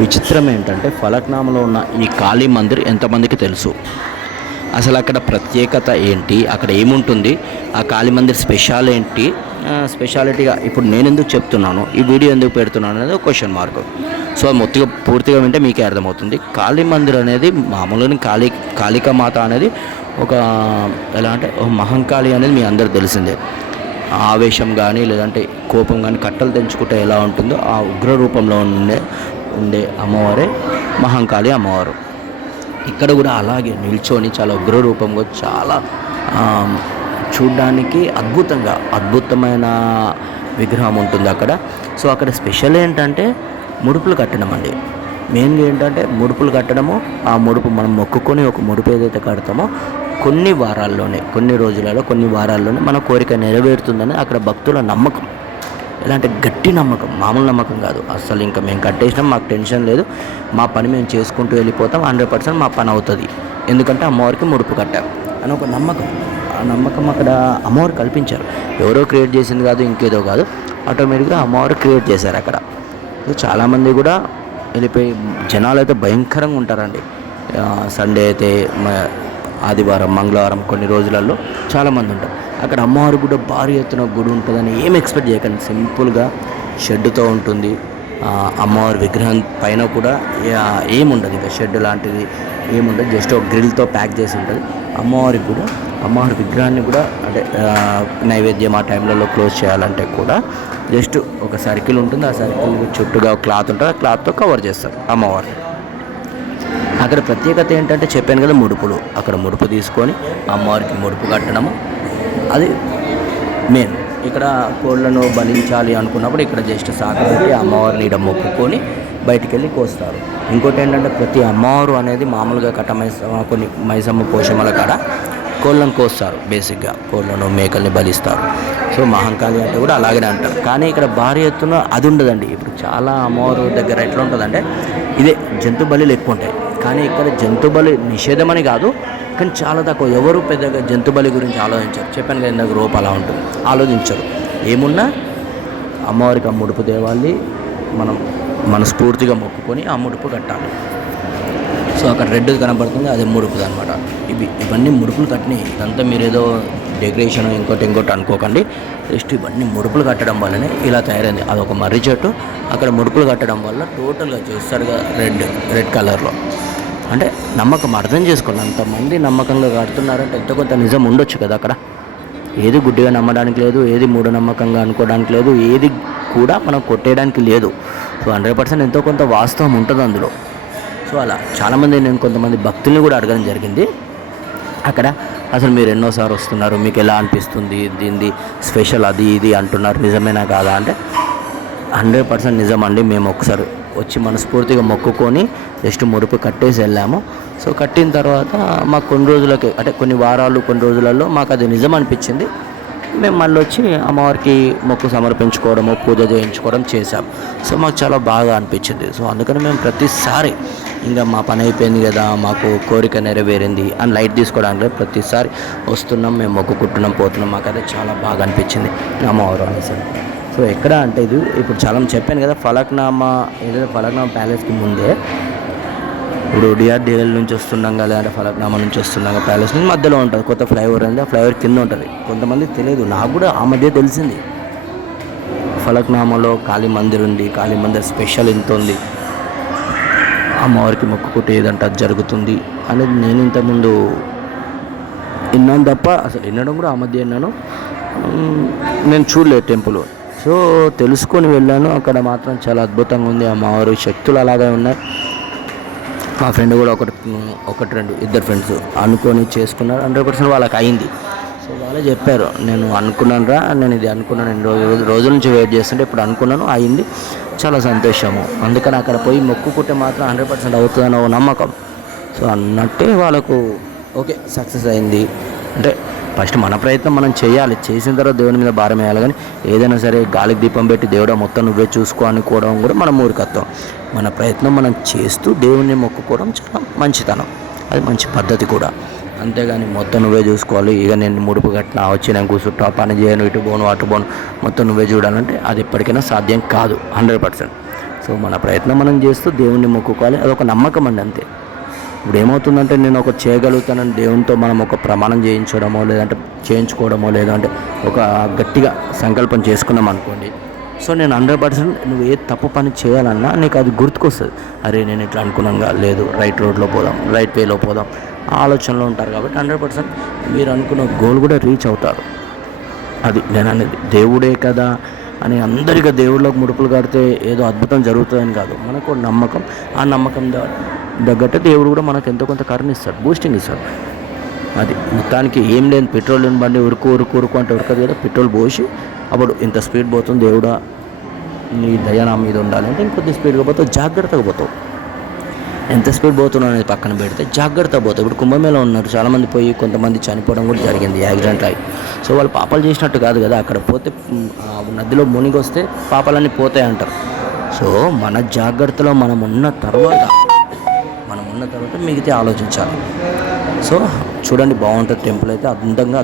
విచిత్రం ఏంటంటే ఫలక్నామాలో ఉన్న ఈ కాళీ మందిర్ ఎంతమందికి తెలుసు? అసలు అక్కడ ప్రత్యేకత ఏంటి, అక్కడ ఏముంటుంది, ఆ కాళీ మందిర్ స్పెషల్ ఏంటి, స్పెషాలిటీగా ఇప్పుడు నేను ఎందుకు చెప్తున్నాను, ఈ వీడియో ఎందుకు పెడుతున్నాను అనేది ఒక క్వశ్చన్ మార్క్. సో పూర్తిగా వింటే మీకే అర్థమవుతుంది. కాళీ మందిర్ అనేది మామూలుగా కాళికా మాత అనేది ఒక ఎలా అంటే ఒక మహంకాళి అనేది మీ అందరికి తెలిసిందే. ఆవేశం కానీ లేదంటే కోపం కానీ కట్టలు తెంచుకుంటే ఎలా ఉంటుందో ఆ ఉగ్ర రూపంలో ఉండే అమ్మవారే మహంకాళి అమ్మవారు. ఇక్కడ కూడా అలాగే నిల్చొని చాలా ఉగ్ర రూపంగా చాలా చూడ్డానికి అద్భుతమైన విగ్రహం ఉంటుంది అక్కడ. సో అక్కడ స్పెషల్ ఏంటంటే ముడుపులు కట్టడం అండి. మెయిన్గా ఏంటంటే ముడుపులు కట్టడము. ఆ ముడుపు మనం మొక్కుకొని ఒక ముడుపు ఏదైతే కడతామో కొన్ని రోజులలో కొన్ని వారాల్లోనే మన కోరిక నెరవేరుతుందని అక్కడ భక్తుల నమ్మకం. ఎలాంటి గట్టి నమ్మకం, మామూలు నమ్మకం కాదు అసలు. ఇంకా మేము కట్టేసినాం, మాకు టెన్షన్ లేదు, మా పని మేము చేసుకుంటూ వెళ్ళిపోతాం, 100% మా పని అవుతుంది, ఎందుకంటే అమ్మవారికి ముడుపు కట్టాం అని ఒక నమ్మకం. ఆ నమ్మకం అక్కడ అమ్మవారు కల్పించారు. ఎవరో క్రియేట్ చేసింది కాదు, ఇంకేదో కాదు, ఆటోమేటిక్గా అమ్మవారు క్రియేట్ చేశారు అక్కడ. చాలామంది కూడా వెళ్ళిపోయి జనాలు అయితే భయంకరంగా ఉంటారండి. సండే అయితే, ఆదివారం, మంగళవారం కొన్ని రోజులలో చాలామంది ఉంటారు అక్కడ. అమ్మవారు కూడా భారీ ఎత్తున గుడి ఉంటుందని ఏం ఎక్స్పెక్ట్ చేయకండి. సింపుల్గా షెడ్తో ఉంటుంది. అమ్మవారి విగ్రహం పైన కూడా ఏముండదు, ఇంకా షెడ్ లాంటిది ఏముండదు, జస్ట్ ఒక గ్రిల్తో ప్యాక్ చేసి ఉంటుంది. అమ్మవారి విగ్రహాన్ని కూడా అంటే నైవేద్యం ఆ టైంలలో క్లోజ్ చేయాలంటే కూడా జస్ట్ ఒక సర్కిల్ ఉంటుంది. ఆ సర్కిల్ చుట్టూగా ఒక క్లాత్ ఉంటుంది, ఆ క్లాత్తో కవర్ చేస్తారు అమ్మవారిని. అక్కడ ప్రత్యేకత ఏంటంటే చెప్పాను కదా, ముడుపులు. అక్కడ ముడుపు తీసుకొని అమ్మవారికి ముడుపు కట్టడము అది మెయిన్. ఇక్కడ కోళ్ళను బలించాలి అనుకున్నప్పుడు ఇక్కడ జస్ట్ సాగబెట్టి అమ్మవారిని ఇక్కడ మొక్కుకొని బయటికి వెళ్ళి కోస్తారు. ఇంకోటి ఏంటంటే ప్రతి అమ్మవారు అనేది మామూలుగా కొన్ని మైసమ్మ పోషమల కాడ కోళ్ళను కోస్తారు. బేసిక్గా కోళ్ళను మేకల్ని బలిస్తారు. సో మహంకాళి అంటే కూడా అలాగనే అంటారు. కానీ ఇక్కడ భారీ ఎత్తున అది ఉండదండి. ఇప్పుడు చాలా అమ్మవారు దగ్గర ఎట్లా ఉంటుందంటే ఇదే జంతు బలులు ఎక్కువ ఉంటాయి. కానీ ఇక్కడ జంతు బలి నిషేధమని కాదు, కానీ చాలా తక్కువ. ఎవరు పెద్దగా జంతు బలి గురించి ఆలోచించారు. చెప్పాను కదా ఇందాక, రూపు అలా ఉంటుంది, ఆలోచించరు. ఏమున్నా అమ్మవారికి ఆ ముడుపు తేవాలి, మనం మనస్ఫూర్తిగా మొక్కుకొని ఆ ముడుపు కట్టాలి. సో అక్కడ రెడ్ కనబడుతుంది, అదే ముడుపుది అనమాట. ఇవన్నీ ముడుపులు కట్టినాయి. ఇదంతా మీరు ఏదో డెకరేషన్ ఇంకోటి అనుకోకండి. జస్ట్ ఇవన్నీ ముడుపులు కట్టడం వల్లనే ఇలా తయారైంది. అదొక మర్రి చెట్టు, అక్కడ ముడుపులు కట్టడం వల్ల టోటల్గా చూస్తారుగా రెడ్ కలర్లో. అంటే నమ్మకం అర్థం చేసుకోండి. అంతమంది నమ్మకంగా కడుతున్నారంటే ఎంతో కొంత నిజం ఉండొచ్చు కదా అక్కడ. ఏది గుడ్డిగా నమ్మడానికి లేదు, ఏది మూఢనమ్మకంగా అనుకోవడానికి లేదు, ఏది కూడా మనం కొట్టేయడానికి లేదు. సో 100% ఎంతో కొంత వాస్తవం ఉంటుంది అందులో. సో అలా చాలామంది, నేను కొంతమంది భక్తుల్ని కూడా అడగడం జరిగింది అక్కడ. అసలు మీరు ఎన్నోసారి వస్తున్నారు, మీకు ఎలా అనిపిస్తుంది, దీనిది స్పెషల్ అది ఇది అంటున్నారు, నిజమేనా కాదా అంటే 100% నిజం అండి. మేము ఒకసారి వచ్చి మనస్ఫూర్తిగా మొక్కుకొని జస్ట్ ముడుపు కట్టేసి వెళ్ళాము. సో కట్టిన తర్వాత మాకు కొన్ని రోజులకి అంటే కొన్ని రోజులలో మాకు అది నిజం అనిపించింది. మేము మళ్ళీ వచ్చి అమ్మవారికి మొక్కు సమర్పించుకోవడము, పూజ చేయించుకోవడం చేశాం. సో మాకు చాలా బాగా అనిపించింది. సో అందుకని మేము ప్రతిసారి ఇంకా మా పని అయిపోయింది కదా, మాకు కోరిక నెరవేరింది అని లైట్ తీసుకోవడానికి ప్రతిసారి వస్తున్నాం, మేము మొక్కుకుంటున్నాం, పోతున్నాం. మాకు అయితే చాలా బాగా అనిపించింది అమ్మవారు అనేసి. సో ఎక్కడ అంటే ఇది ఇప్పుడు చాలా చెప్పాను కదా, ఫలక్నామా ప్యాలెస్కి ముందే ఇప్పుడు డిఆర్డిఎల్ నుంచి వస్తున్నాం కదా, అంటే ఫలక్నామా నుంచి వస్తున్నాం ప్యాలెస్ నుంచి మధ్యలో ఉంటుంది కొత్త ఫ్లైఓవర్ అనేది. ఆ ఫ్లైఓవర్ కింద ఉంటుంది. కొంతమంది తెలియదు, నాకు కూడా ఆ మధ్య తెలిసింది. ఫలక్నామాలో కాళీ మందిర్ ఉంది, కాళీ మందిర్ స్పెషల్ ఇంత ఉంది, అమ్మవారికి మొక్కుకుంటే ఏదంటే అది జరుగుతుంది అనేది నేను ఇంతకుముందు విన్నాను తప్ప, అసలు వినడం కూడా ఆ మధ్య విన్నాను, నేను చూడలేదు టెంపుల్. సో తెలుసుకొని వెళ్ళాను. అక్కడ మాత్రం చాలా అద్భుతంగా ఉంది. అమ్మవారి శక్తులు అలాగే ఉన్నాయి. మా ఫ్రెండ్ కూడా ఇద్దరు ఫ్రెండ్స్ అనుకొని చేసుకున్నారు. 100% వాళ్ళకి అయింది. సో వాళ్ళే చెప్పారు, నేను ఇది అనుకున్నాను, నేను రోజుల నుంచి వెయిట్ చేస్తుంటే ఇప్పుడు అనుకున్నాను, అయింది, చాలా సంతోషము. అందుకని అక్కడ పోయి మొక్కుకుంటే మాత్రం 100% అవుతుందని ఒక నమ్మకం. సో అన్నట్టే వాళ్ళకు ఓకే సక్సెస్ అయింది. అంటే ఫస్ట్ మన ప్రయత్నం మనం చేయాలి, చేసిన తర్వాత దేవుని మీద భారం వేయాలి. కానీ ఏదైనా సరే గాలికి దీపం పెట్టి దేవుడా మొత్తం నువ్వే చూసుకో అనుకోవడం కూడా మన మూర్ఖత్వం. మన ప్రయత్నం మనం చేస్తూ దేవుణ్ణి మొక్కుకోవడం చాలా మంచితనం, అది మంచి పద్ధతి కూడా. అంతేగాని మొత్తం నువ్వే చూసుకోవాలి, ఇక నేను ముడుపు కట్టినా వచ్చి నేను కూర్చుంటా, పని చేయను, ఇటు పోను అటు పోను, మొత్తం నువ్వే చూడాలంటే అది ఎప్పటికైనా సాధ్యం కాదు 100%. సో మన ప్రయత్నం మనం చేస్తూ దేవుణ్ణి మొక్కుకోవాలి, అదొక నమ్మకం అండి అంతే. ఇప్పుడు ఏమవుతుందంటే నేను ఒక చేయగలుగుతానని దేవునితో మనం ఒక ప్రమాణం చేయించడమో లేదంటే చేయించుకోవడమో లేదంటే ఒక గట్టిగా సంకల్పం చేసుకున్నాం అనుకోండి, సో నేను 100% నువ్వు ఏ తప్పు పని చేయాలన్నా నీకు అది గుర్తుకొస్తుంది. అరే నేను ఇట్లా అనుకున్నాగా, లేదు రైట్ రోడ్లో పోదాం, రైట్ వేలో పోదాం ఆలోచనలో ఉంటారు. కాబట్టి 100% మీరు అనుకున్న గోల్ కూడా రీచ్ అవుతారు. అది నేను అనేది. దేవుడే కదా అని అందరికీ దేవుళ్ళకి ముడుపులు కడితే ఏదో అద్భుతం జరుగుతుందని కాదు, మనకు నమ్మకం, ఆ నమ్మకం తగ్గట్టు దేవుడు కూడా మనకు ఎంతో కొంత కరుణిస్తాడు, బూస్టింగ్ ఇస్తాడు. అది మొత్తానికి ఏం లేని పెట్రోల్ లేని బండి ఉరుకు అంటే ఉరకదు కదా, పెట్రోల్ పోసి అప్పుడు ఇంత స్పీడ్ పోతుంది, దేవుడా నీ దయ నా మీద ఉండాలంటే ఇంకొద్ది స్పీడ్గా పోతావు, జాగ్రత్తగా పోతావు. ఎంత స్పీడ్ పోతున్నావు అనేది పక్కన పెడితే జాగ్రత్తగా పోతావు. ఇప్పుడు కుంభమేళ ఉన్నారు, చాలామంది పోయి కొంతమంది చనిపోవడం కూడా జరిగింది యాక్సిడెంట్ అయ్యి. సో వాళ్ళు పాపాలు చేసినట్టు కాదు కదా, అక్కడ పోతే నదిలో మునిగి వస్తే పాపాలన్నీ పోతాయి అంటారు. సో మన జాగ్రత్తలో మనం ఉన్న తర్వాత మిగతా ఆలోచించాలి. సో చూడండి, బాగుంటుంది టెంపుల్ అయితే అందంగా.